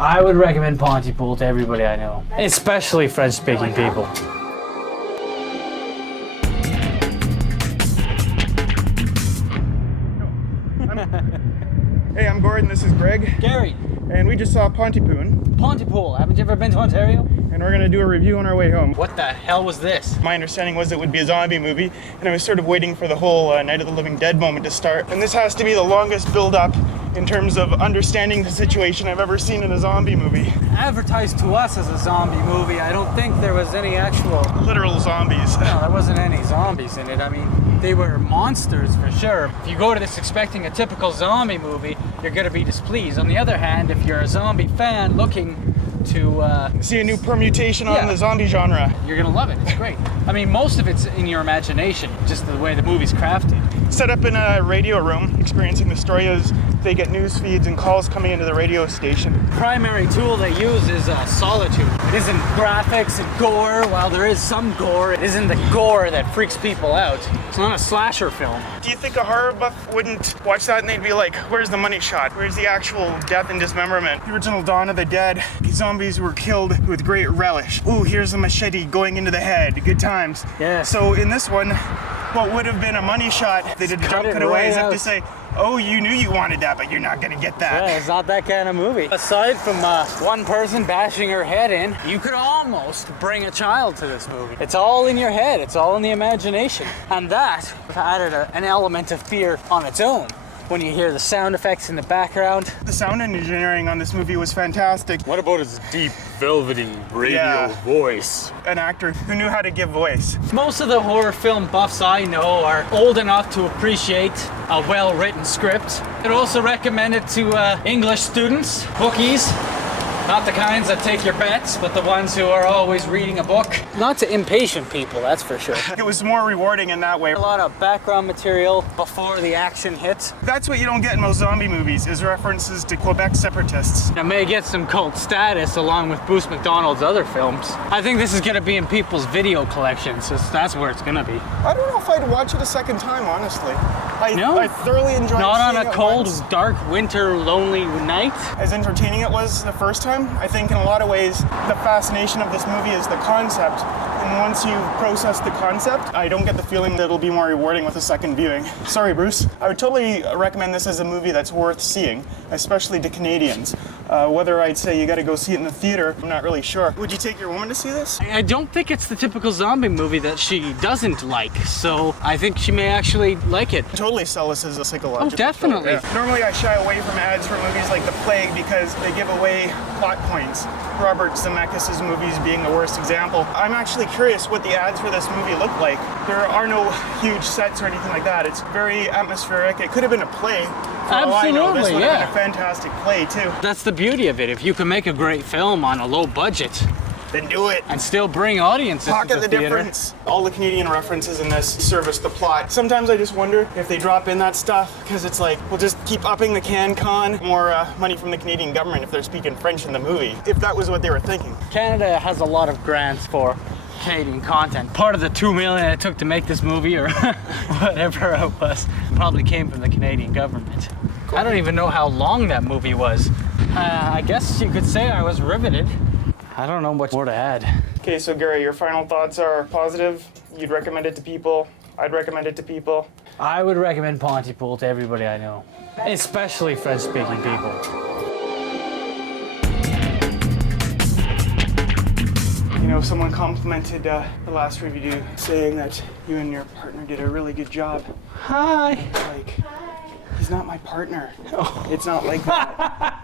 I would recommend Pontypool to everybody I know, especially French-speaking people. Hey, I'm Gordon, this is Greg. Gary. And we just saw Pontypool. Pontypool, haven't you ever been to Ontario? And we're gonna do a review on our way home. What the hell was this? My understanding was it would be a zombie movie, and I was sort of waiting for the whole Night of the Living Dead moment to start. And this has to be the longest build-up in terms of understanding the situation I've ever seen in a zombie movie. Advertised to us as a zombie movie. I don't think there was any actual... Literal zombies. No, there wasn't any zombies in it. I mean, they were monsters for sure. If you go to this expecting a typical zombie movie, you're gonna be displeased. On the other hand, if you're a zombie fan looking to see a new permutation on the zombie genre, you're gonna love it. It's great. I mean, most of it's in your imagination, just the way the movie's crafted. Set up in a radio room, experiencing the story as they get news feeds and calls coming into the radio station. Primary tool they use is solitude. It isn't graphics and gore. While there is some gore, it isn't the gore that freaks people out. It's not a slasher film. Do you think a horror buff wouldn't watch that and they'd be like, where's the money shot? Where's the actual death and dismemberment? The original Dawn of the Dead, these zombies were killed with great relish. Ooh, here's a machete going into the head. Good times. Yeah. So in this one, what would have been a money shot, they did a jump cut away as if to say, oh, you knew you wanted that, but you're not gonna get that. Yeah, it's not that kind of movie. Aside from one person bashing her head in, you could almost bring a child to this movie. It's all in your head, it's all in the imagination. And that added an element of fear on its own. When you hear the sound effects in the background. The sound engineering on this movie was fantastic. What about his deep, velvety radio voice? An actor who knew how to give voice. Most of the horror film buffs I know are old enough to appreciate a well-written script. I'd also recommend it to English students, bookies. Not the kinds that take your bets, but the ones who are always reading a book. Not to impatient people, that's for sure. It was more rewarding in that way. A lot of background material before the action hits. That's what you don't get in most zombie movies, is references to Quebec separatists. It may get some cult status along with Bruce McDonald's other films. I think this is gonna be in people's video collections, so that's where it's gonna be. I don't know if I'd watch it a second time, honestly. No? I thoroughly enjoyed Not seeing on a it cold, once. dark, winter, lonely night? As entertaining it was the first time, I think in a lot of ways the fascination of this movie is the concept. And once you process the concept, I don't get the feeling that it'll be more rewarding with a second viewing. Sorry, Bruce. I would totally recommend this as a movie that's worth seeing, especially to Canadians. Whether I'd say you gotta go see it in the theater, I'm not really sure. Would you take your woman to see this? I don't think it's the typical zombie movie that she doesn't like, so I think she may actually like it. Totally sell this as a psychological. Oh, definitely. Yeah. Normally I shy away from ads for movies like The Plague because they give away plot points. Robert Zemeckis' movies being the worst example. I'm actually curious what the ads for this movie look like. There are no huge sets or anything like that. It's very atmospheric. It could have been a play. For all I know, this would have been a fantastic play too. That's the beauty of it. If you can make a great film on a low budget, then do it. And still bring audiences to the theater. Difference. All the Canadian references in this service the plot. Sometimes I just wonder if they drop in that stuff, because it's like, we'll just keep upping the CANCON, more money from the Canadian government if they're speaking French in the movie, if that was what they were thinking. Canada has a lot of grants for Canadian content. Part of the $2 million it took to make this movie, or whatever it was, probably came from the Canadian government. Cool. I don't even know how long that movie was. I guess you could say I was riveted. I don't know much more to add. Okay, so Gary, your final thoughts are positive. You'd recommend it to people. I'd recommend it to people. I would recommend Pontypool to everybody I know, especially French-speaking people. You know, someone complimented the last review saying that you and your partner did a really good job. Hi. Like, he's not my partner. Oh. It's not like that.